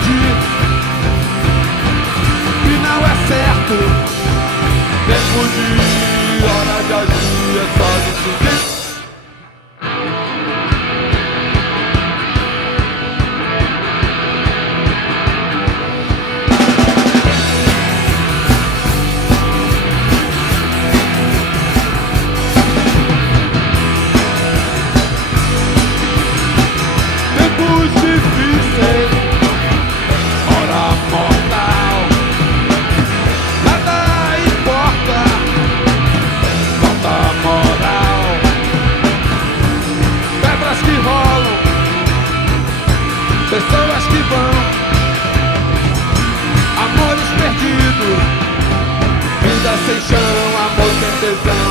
perdi e não é certo. Tempo de hora de agir é só decidir. Difíceis, hora mortal, nada importa, falta moral, pedras que rolam, pessoas que vão, amores perdidos, vida sem chão, amor sem tesão.